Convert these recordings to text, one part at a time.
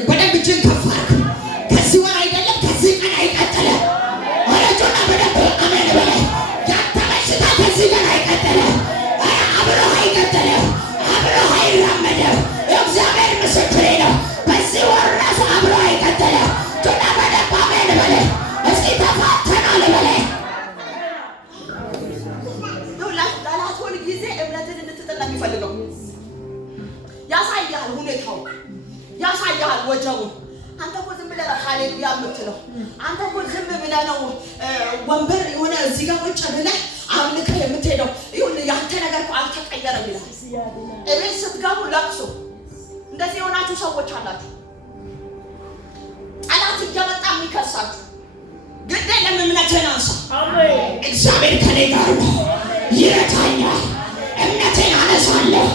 በደንብ እጅን ከፍ አድርግ። ከዚህ ወር አይደለም ከዚህ ቀን አይቀጥልም። ወረጆና በደንብ አሜን በላይ። ያንተ በሽታ ከዚህ ቀን አይቀጥልም። አብሮህ አይቀጥልም። አብሮህ አይራመድም። እግዚአብሔር ምስክሬ ነው። በዚህ ወር ራሱ አብሮህ አይቀጥልም። ጆና በደንብ አሜን በላይ። እስኪ ተፋተናል በላይ። ጠላት ሁል ጊዜ እምነትን እንድትጥል ነው የሚፈልገው። ያሳያል ሁኔታው፣ ያሳያል ወጀቡን። አንተ እኮ ዝም ብለህ ሃሌሉያ የምትለው አንተ እኮ ዝም ብለህ ነው ወንበር የሆነ እዚህ ጋር ቁጭ ብለህ አምልከህ የምትሄደው። ይሁን ያንተ ነገር እኮ አልተቀየረም ይላል። እቤት ስትገቡ ለቅሶ። እንደዚህ የሆናችሁ ሰዎች አላችሁ። ጠላት እየመጣ የሚከሳችሁ ግድ የለም እምነትህን አንሳ። እግዚአብሔር ከኔ ጋር ነው፣ ይረዳኛል። እምነቴን አነሳለሁ፣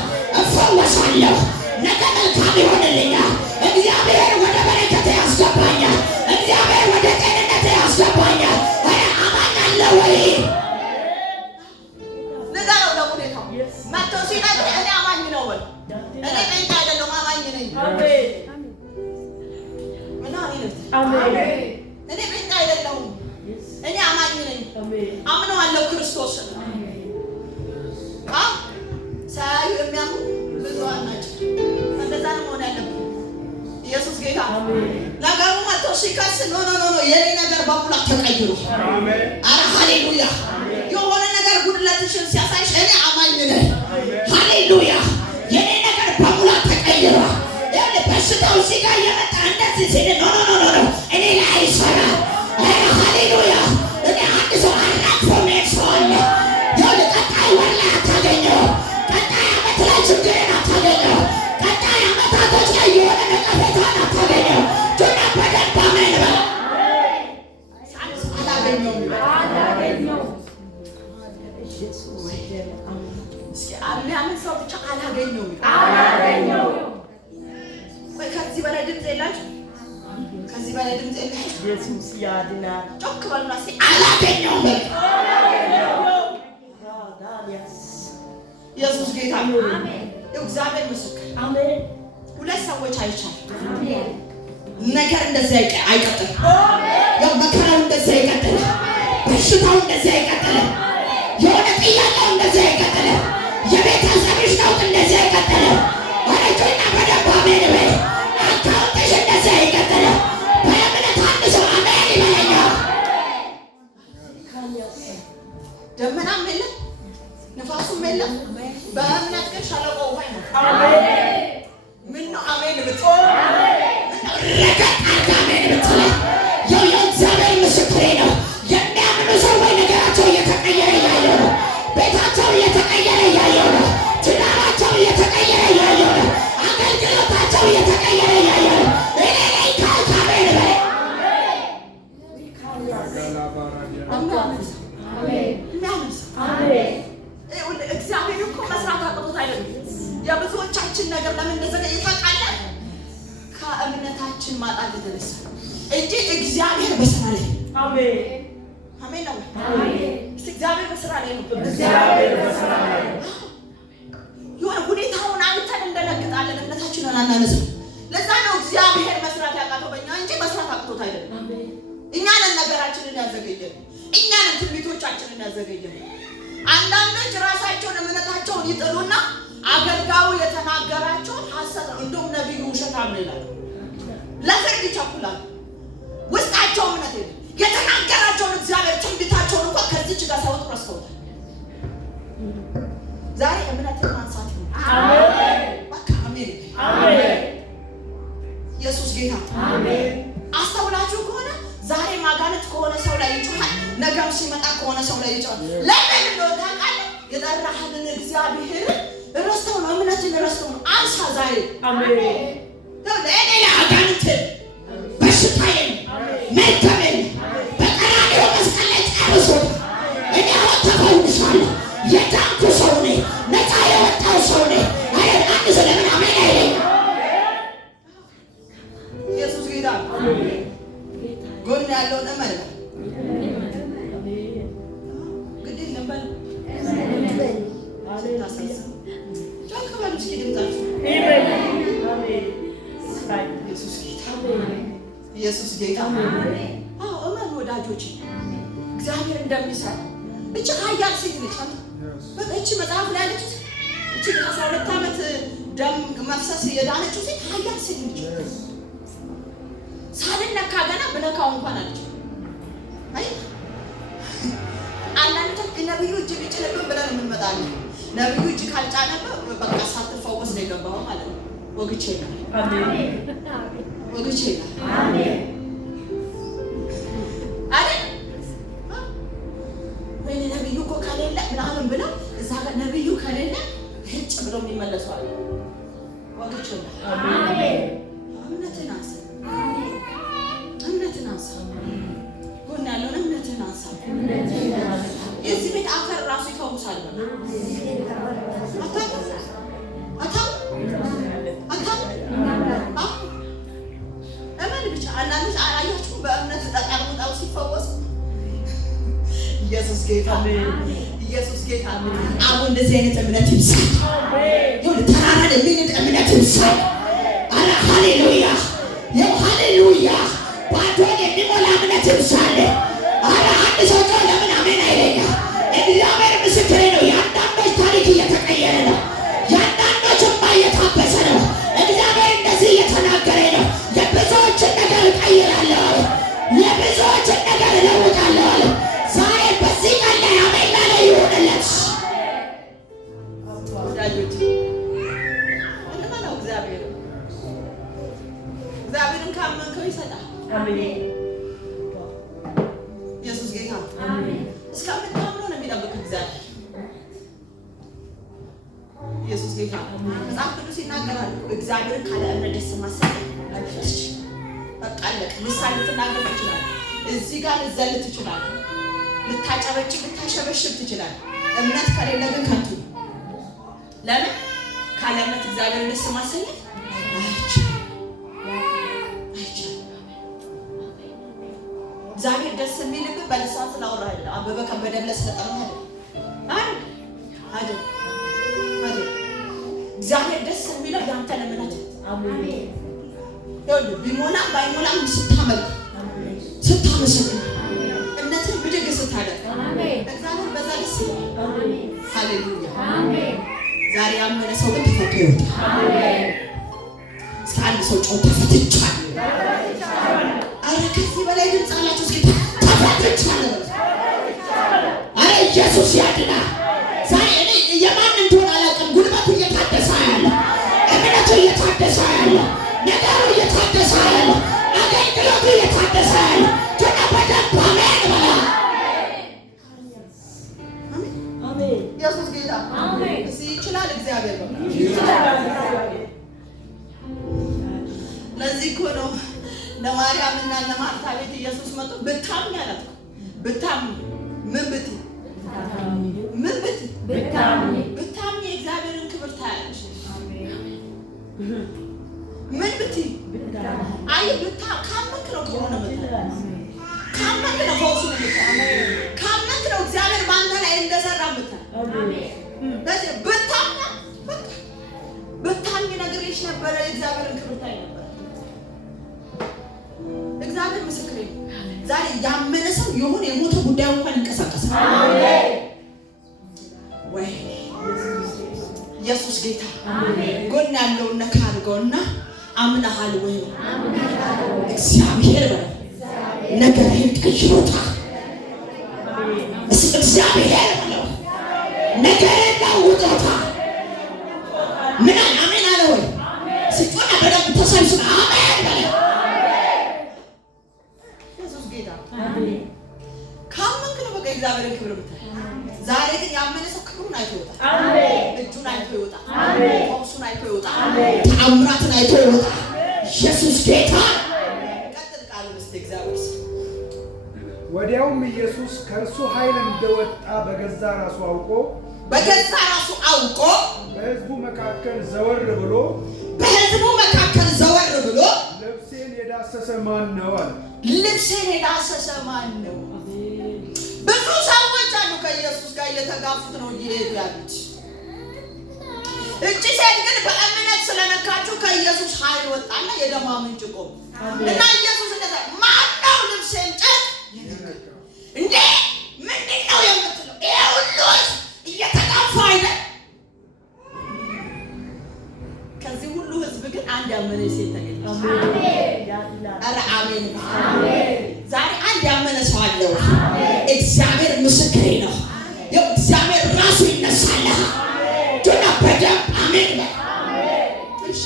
እፈወሳለሁ። ነገ መልካም ይሆንልኛል። እግዚአብሔር ወደ በረከቴ ያስገባኛል። እግዚአብሔር ወደ ጤንነቴ ያስገባኛል። አማኛለሁ ወይ? ንገረው ለሁኔታው መጥቶ ሲነግርህ እኔ አማኝ ነው ወይ? እኔ ጴንጤ አይደለሁም አማኝ ነኝ። እኔ ጴንጤ አይደለሁም፣ እኔ አማኝ ነኝ። አምነዋለሁ ክርስቶስን። ሳያዩ የሚያምኑ ብዙሃን ናቸው። እንደዛ ነው መሆን ያለብን። ኢየሱስ ጌታ። ነገሩ መጥቶ ሲከስ ኖ የኔ ነገር በሙላት ተቀይሮ፣ አረ ሃሌሉያ። የሆነ ነገር ጉድለትሽን ሲያሳይሽ እኔ አማኝ ነኝ። ሃሌሉያ። የኔ ነገር በሙላት ተቀይሮ። በሽታው እዚህ ጋር የመጣ እንደዚህ ሲል ኖ እኔ ላይ አይሰራ። አረ ሃሌሉያ። እኔ አንድ ሰው አራግፎ መሄድ ሰው አለ። ቀጣይ ወር ላይ አታገኘው። ቀጣይ ዓመት ላይ ችግርን አታገኘው። ቀጣይ ዓመታቶች ላይ የሆነ ነቀፌታን አታገኘው። ጆና በደንብ አሜን በል። አላገኘው እስኪ የሚያምን ሰው ብቻ አላገኘው። ወይ ከዚህ በላይ ድምፅ የላችሁ? ከዚህ በላይ ድምፅ የላችሁ? ኢየሱስ ያድናል። ጮክ በሉና እስኪ አላገኘው። ኢየሱስ ጌታ ነው። እግዚአብሔር ምስክር። አሜን። ሁለት ሰዎች አይቻል። አሜን። ነገር እንደዚህ አይቀጥል። ያው መከራው እንደዚህ አይቀጥል። በሽታው እንደዚህ አይቀጥል። የሆነ ጥያቄው እንደዚህ አይቀጥል። የቤተሰብሽ ለውጥ እንደዚህ አይቀጥል። ወረጆና በደንብ አሜን በል። አካውንትሽ እንደዚህ አይቀጥል። በእምነት አንድ ሰው አሜን ይበለኛል። ደመናም የለም ነፋሱም የለም። በእምነት ግን ሸለቆ ውሃ ነው። አሜን። ምን ነው አሜን ብትል አሜን ብትል የእግዚአብሔር ምስክሬ ነው። የሚያምኑ ሰዎች ነገራቸው እየተቀየረ እያየሁ ነው። ቤታቸው እየተቀየረ እያየሁ ነው። ትዳራቸው እየተቀየረ እያየሁ ነው። አገልግሎታቸው እየተቀየረ እያየሁ ነው። እኔ ላይ ካልክ አሜን በል። እግዚአብሔር እኮ መስራት አቅቶት አይደለም። የብዙዎቻችን ነገር ለምን እንደዘገየ ታውቃለህ? ከእምነታችን ማጣት የተነሳ እንጂ እግዚአብሔር በስራ ላይ አሜን አሜን ነው። አሜን። እግዚአብሔር በስራ ላይ ነው። እግዚአብሔር በስራ ላይ ነው። የሆነ ሁኔታውን አይተን እንደነግጣለን፣ እምነታችንን አናነሳም። ለዛ ነው እግዚአብሔር መስራት ያቃተው በእኛ እንጂ መስራት አቅቶት አይደለም። አሜን። እኛ ነን ነገራችንን ያዘገየን፣ እኛ ነን ትንቢቶቻችንን ያዘገየን። አንዳንዶች ራሳቸውን እምነታቸውን ይጥሉና አገልጋዩ የተናገራቸውን ሐሰት ነው፣ እንደውም ነቢዩ ውሸታም ነው ይላሉ። ለፍርድ ይቸኩላሉ። ውስጣቸው እምነት የለም። የተናገራቸውን እግዚአብሔር ትንቢታቸውን እንኳን ከዚች ጋር ሳይወጡ ረስተውታል። ዛሬ እምነትን ማንሳት ነው። አሜን። በቃ አሜን አሜን። ኢየሱስ ጌታ አሜን። አስተውላችሁ ከሆነ ዛሬ ማጋነት ከሆነ ሰው ላይ ይጮሃል፣ ነገም ሲመጣ ከሆነ ሰው ላይ ይጮሃል። ለምን እንደሆነ ታውቃለህ? የጠራህንን እግዚአብሔር ረስተው ነው። እምነትን ረስተው ነው። አንሳ ዛሬ አሜን። ለእኔ ለአጋንንት በሽታዬን መርገሜን በቀራንዮ መስቀል ላይ ጨርሶት እኔ አሁን ተፈውሻለሁ። የዳንኩ ሰው ነኝ፣ ነፃ የወጣው ሰው ነኝ። አንድ ሰው ለምን አሜን አይለኝ? ኢየሱስ ጌታ ጎን ያለውን እመን ግድ የለም በል። ጮክ በሉ እስኪ ድምፃችሁ። ኢየሱስ ኢየሱስ ጌታ። አዎ እመን ወዳጆች፣ እግዚአብሔር እንደሚሰራ እቺ ኃያል ሴት ነች። በቃ እቺ መጽሐፍ ላይ ያለች እቺ 12 ዓመት ደም መፍሰስ የዳነችው ሴት ኃያል ሴት ነች። ሳልነካ ገና ብነካው እንኳን አለች። አይ አንዳንድ ነብዩ እጅ ቢጭንብን ብለን የምንመጣለን። ነብዩ እጅ ካልጫነብህ በቃ ሳትፈወስ ነው የገባው ማለት ነው። ወግቼ ነው። አሜን። ወግቼ ነው። አሜን። አይደል? ወይ ነብዩ እኮ ከሌለ ምናምን ብለው እዛ ጋር ነብዩ ከሌለ ህጭ ብለው የሚመለሱ አለ። ወግቼ ነው። አሜን። እምነትን አንሳ። አሜን። እምነትን አንሳ። ጎን ያለውን እምነትን አንሳ። የዚህ ቤት አፈር ራሱ ይፈውሳል። እመን ብቻ። አንዳንዶች አላያችሁም? በእምነት ተጠቃርሙጣው ሲፈወስ። ኢየሱስ ጌታ፣ ኢየሱስ ጌታ። አሁን እንደዚህ አይነት እምነት ይብሳል። ይሁን ተራራን የሚንድ እምነት ይብሳል። አረ ሃሌሉያ፣ ይው ሃሌሉያ። ባዶን የሚሞላ እምነት ይብሳል። አረ አንድ ሰው ለምን አሜን አይለኛ? እግዚአብሔር ምስክሬ ነው። የአንዳንዶች ታሪክ እየተቀየረ ነው። የአንዳንዶች እንባ እየታበሰ ነው። እግዚአብሔር እንደዚህ እየተናገረ ነው። የብዙዎችን ነገር እቀይራለሁ አለ። የብዙዎችን ነገር እለውጣለሁ አለ። ዛሬ በዚህ ቀን ላይ አሜን ላለ ይሆንለት። ወዳጆች ነው እግዚአብሔር። እግዚአብሔርን ካመንከው ይሰጣል። አሜን። ኢየሱስ ጌታ። አሜን። እስከምታምኑ ነው የሚጠብቅ እግዚአብሔር። ኢየሱስ ጌታ። መጽሐፍ ቅዱስ ይናገራል። እግዚአብሔርን ካለ እምነት ደስ ማሰኘት አይችልም። በቃ አለቀ። ልሳን ልትናገር ትችላለህ። እዚህ ጋር ልዘል ትችላለህ። ልታጨበጭብ ልታሸበሽብ ትችላለህ። እምነት ከሌለ ግን ከንቱ። ለምን? ካለ እምነት እግዚአብሔርን ደስ ማሰኘት አይችልም። እግዚአብሔር ደስ የሚልብህ በልሳን ስላወራህ አይደለም። አበበ ከበደ ብለህ ስለጠራህ አይደለም። አይደል? እግዚአብሔር ደስ የሚለው ያንተን እምነት። አሜን። ይኸውልህ ቢሞላም ባይሞላም ስታመልክ፣ ስታመሰግን፣ እምነትን ብድግ ስታደርግ እግዚአብሔር በዛ ደስ ይላል። አሜን። ሃሌሉያ። አሜን። ዛሬ ያመነ ሰው ግን ተፈቶ ይወጣል። አሜን። እስከ አንድ ሰው ጮህ ተፈትቻለሁ። አረ ከዚህ በላይ ድምፅ አላችሁ። እስኪ ተፈትቻለሁ። አረ ኢየሱስ ያድናል። ዛሬ እኔ የማን እንደሆነ አላውቅም። ጉልበቱ እየታደሰ ያለ፣ እምነቱ እየታደሰ ያለ፣ ነገሩ እየታደሰ ያለ፣ አገልግሎቱ እየታደሰ ያለ ገና በደንብ አሜን በላ። አሜን። ኢየሱስ ጌታ። አሜን። እዚህ ይችላል እግዚአብሔር ነው። ለዚህ እኮ ነው ለማርያም እና ለማርታ ቤት ኢየሱስ መጥቶ ብታምኚ አላት። ብታምኚ ምን ብትይ? ብታምኚ የእግዚአብሔርን ክብር ታያለሽ። ምን ብትይ? አይ ካመንክ ነው ከሆነ ካመንክ ነው ፈውሱ ነው። ካመንክ ነው እግዚአብሔር በአንተ ላይ እንደሰራ በዚህ ብታምኚ ነግሬሽ ነበረ። የእግዚአብሔርን ክብር ታይ ነበር። እግዚአብሔር ምስክሬ ነው። ዛሬ ያመነ ሰው የሆነ የሞተ ጉዳይ እንኳን እንቀሳቀሳል። አሜን። ወይ ኢየሱስ ጌታ። አሜን። ጎን ያለውን ነካ አድርገውና አምናሃል ወይ? እግዚአብሔር በለው ነገርህን ቀይሮታል። እግዚአብሔር በለው ነገርህን ለውጦታል። ምን አሜን አለ ወይ? ሲጮና በደንብ ተሰብስበ አሜን በለው። ካመንክ ነው በቃ እግዚአብሔርን ክብር ብታይ። ዛሬ ግን ያመነ ሰው ክብሩን አይቶ ይወጣል። አሜን። እጁን አይቶ ይወጣል። አሜን። ፈውሱን አይቶ ይወጣል። አሜን። ተአምራትን አይቶ ይወጣል። ኢየሱስ ጌታ። ቀጥል ቃሉን እስቲ እግዚአብሔር። ወዲያውም ኢየሱስ ከእርሱ ኃይል እንደወጣ በገዛ ራሱ አውቆ በሕዝቡ መካከል ዘወር ብሎ ልብሴን የዳሰሰ ማን ነው አለ። ልብሴን የዳሰሰ ማን ነው? ብዙ ሰዎች አሉ ከኢየሱስ ጋር እየተጋፉት ነው እየሄዱ ያሉት። እቺ ሴት ግን በእምነት ስለነካችሁ ከኢየሱስ ኃይል ወጣና የደሟ ምንጭ ቆመ እና ኢየሱስ እንደዛ ማነው ልብሴን ጨርቅ እንዴ ምንድን ነው የምትለው? ይሄ ሁሉ እየተጋፋ አይደል? ከዚህ ሁሉ ህዝብ ግን አንድ ያመነ ሴት ተገኘች። ኧረ አሜን አሜን። ዛሬ አንድ ያመነ ሰው አለው። እግዚአብሔር ምስክሬ ነው። እግዚአብሔር ራሱ ይነሳልሃል። ጆና በደም አሜን። እሺ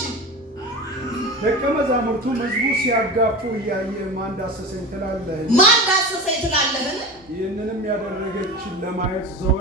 ደቀ መዛሙርቱ ህዝቡ ሲያጋፉ እያየ ማን ዳሰሰኝ ትላለህ? ማን ዳሰሰኝ ትላለህ? ይህንንም ያደረገች ለማየት ዘወር